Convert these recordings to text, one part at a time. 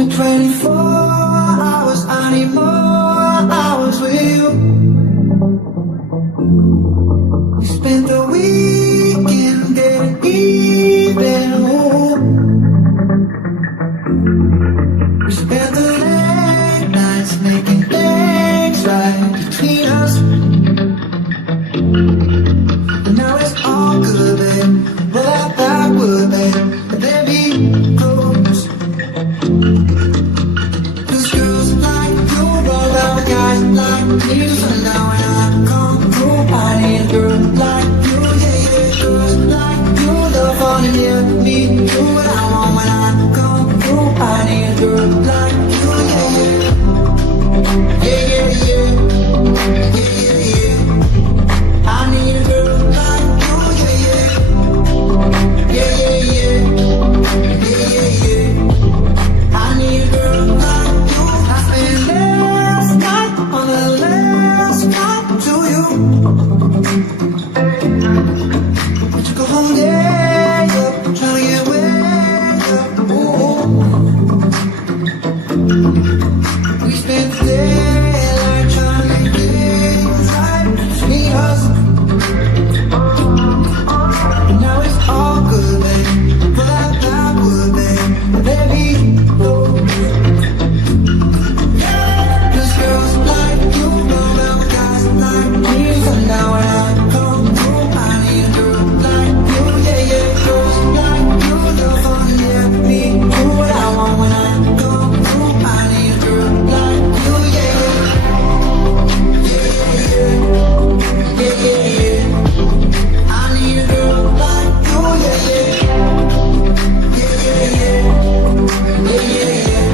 spent 24 hours, I need more hours with you. We spent the weekend getting even. Ooh. We spent the late nights making things right between us. And now it's all good, babe. Roll out that wood, babe, and then be close. Cause girls like you roll out with guys like me. So now when I come through, I need a girl like you, yeah, yeah. Girls like you love falling near me. Do what I want when I come through. I need a girl like you, yeah, yeah. Yeah, yeah, yeah. Yeah, yeah, yeah. I need a girl like you, yeah, yeah. Yeah, yeah, yeah. Yeah, yeah, yeah. I need a girl like you. I spent last night on the last flight to you. But you go home, yeah, yeah. Trying to get way up, ooh. We spent the daylight trying to make things right between us. And now it's all good, babe. Pull out that wood, babe. Baby, no. Cause girls like you roll out with guys like me. So now when I come through, I need a girl like you, yeah, yeah. Girls like you love falling near me. Do what I want when I come through. I need a girl like you, yeah, yeah. Yeah, yeah, yeah. Yeah, yeah, yeah. I need a girl like you, yeah, yeah. Yeah, yeah, yeah. Yeah, yeah, yeah.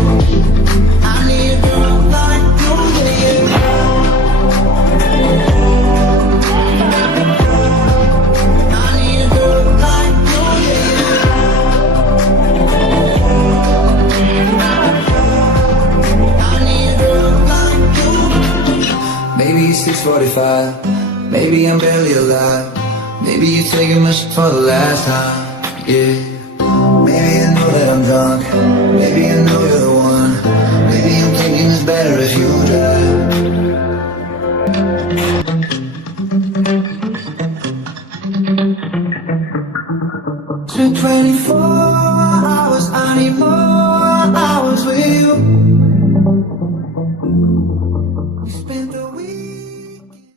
I need a girl like you, yeah, yeah. I need a girl like you, yeah, yeah. I need a girl like you. Maybe it's 6:45. Maybe I'm barely alive. Maybe you're taking my shit for the last time. Yeah. Maybe I know that I'm drunk. Maybe I know you're the one. Maybe I'm thinking it's better if you drive.